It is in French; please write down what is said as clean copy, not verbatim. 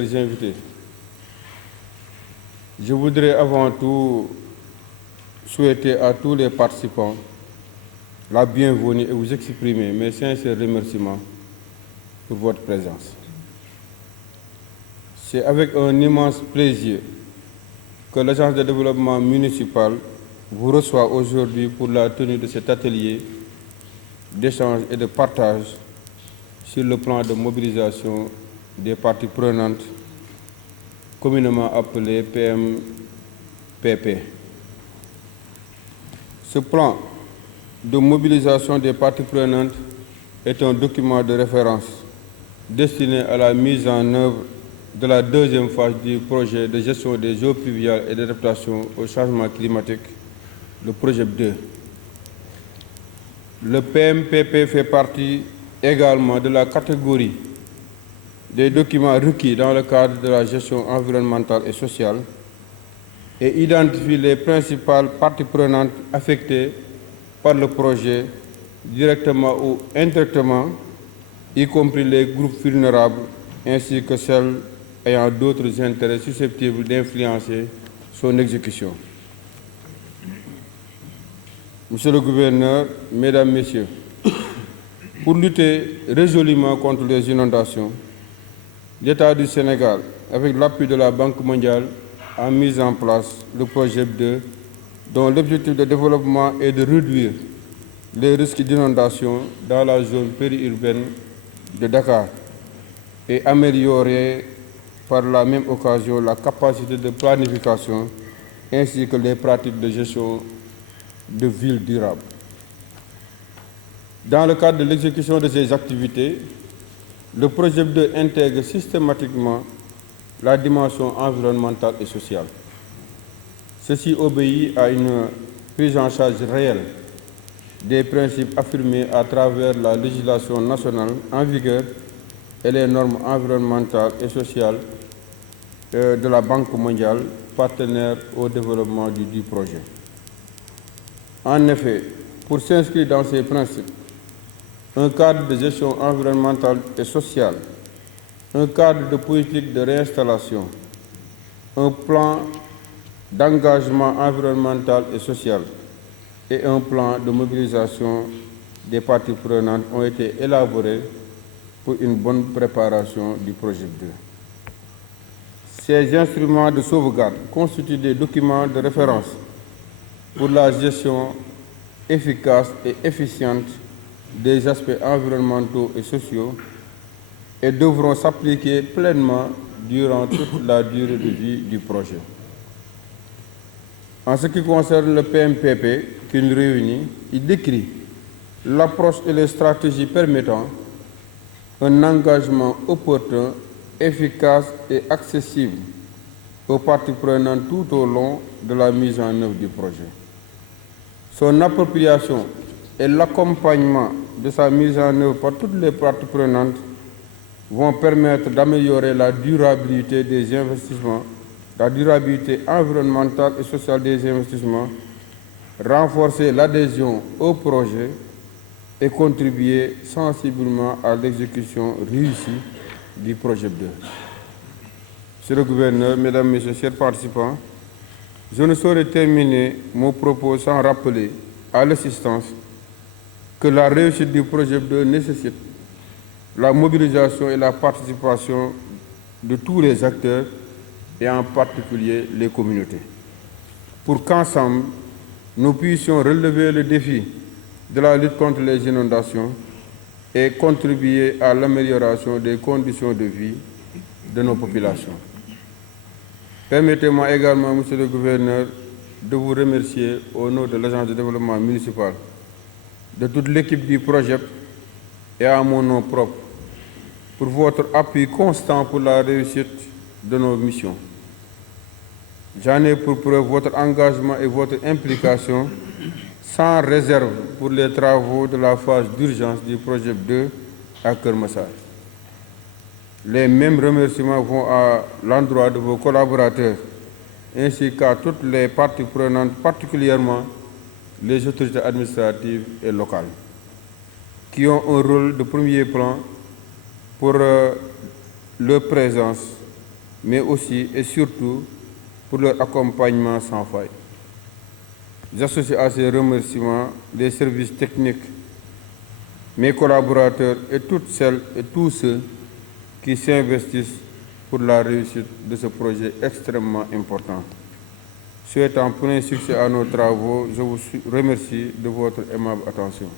Les invités. Je voudrais avant tout souhaiter à tous les participants la bienvenue et vous exprimer mes sincères remerciements pour votre présence. C'est avec un immense plaisir que l'Agence de développement municipal vous reçoit aujourd'hui pour la tenue de cet atelier d'échange et de partage sur le plan de mobilisation des parties prenantes, communément appelé PMPP. Ce plan de mobilisation des parties prenantes est un document de référence destiné à la mise en œuvre de la deuxième phase du projet de gestion des eaux pluviales et d'adaptation au changement climatique, le projet 2. Le PMPP fait partie également de la catégorie des documents requis dans le cadre de la gestion environnementale et sociale et identifie les principales parties prenantes affectées par le projet directement ou indirectement, y compris les groupes vulnérables ainsi que celles ayant d'autres intérêts susceptibles d'influencer son exécution. Monsieur le gouverneur, Mesdames, Messieurs, pour lutter résolument contre les inondations, l'État du Sénégal, avec l'appui de la Banque mondiale, a mis en place le projet 2, dont l'objectif de développement est de réduire les risques d'inondation dans la zone périurbaine de Dakar et améliorer par la même occasion la capacité de planification ainsi que les pratiques de gestion de villes durables. Dans le cadre de l'exécution de ces activités, le projet 2 intègre systématiquement la dimension environnementale et sociale. Ceci obéit à une prise en charge réelle des principes affirmés à travers la législation nationale en vigueur et les normes environnementales et sociales de la Banque mondiale, partenaire au développement du projet. En effet, pour s'inscrire dans ces principes, un cadre de gestion environnementale et sociale, un cadre de politique de réinstallation, un plan d'engagement environnemental et social et un plan de mobilisation des parties prenantes ont été élaborés pour une bonne préparation du projet 2. Ces instruments de sauvegarde constituent des documents de référence pour la gestion efficace et efficiente des aspects environnementaux et sociaux et devront s'appliquer pleinement durant toute la durée de vie du projet. En ce qui concerne le PMPP qui nous réunit, il décrit l'approche et les stratégies permettant un engagement opportun, efficace et accessible aux parties prenantes tout au long de la mise en œuvre du projet. Son appropriation et l'accompagnement de sa mise en œuvre par toutes les parties prenantes vont permettre d'améliorer la durabilité des investissements, la durabilité environnementale et sociale des investissements, renforcer l'adhésion au projet et contribuer sensiblement à l'exécution réussie du projet 2. Monsieur le gouverneur, Mesdames, Messieurs, chers participants, je ne saurais terminer mon propos sans rappeler à l'assistance que la réussite du projet 2 nécessite la mobilisation et la participation de tous les acteurs et en particulier les communautés, pour qu'ensemble, nous puissions relever le défi de la lutte contre les inondations et contribuer à l'amélioration des conditions de vie de nos populations. Permettez-moi également, Monsieur le gouverneur, de vous remercier au nom de l'Agence de développement municipal, de toute l'équipe du projet et à mon nom propre, pour votre appui constant pour la réussite de nos missions. J'en ai pour preuve votre engagement et votre implication sans réserve pour les travaux de la phase d'urgence du projet 2 à Keur Massar. Les mêmes remerciements vont à l'endroit de vos collaborateurs ainsi qu'à toutes les parties prenantes, particulièrement les autorités administratives et locales, qui ont un rôle de premier plan pour leur présence mais aussi et surtout pour leur accompagnement sans faille. J'associe à ces remerciements les services techniques, mes collaborateurs et toutes celles et tous ceux qui s'investissent pour la réussite de ce projet extrêmement important. Souhaitant plein succès à nos travaux, je vous remercie de votre aimable attention.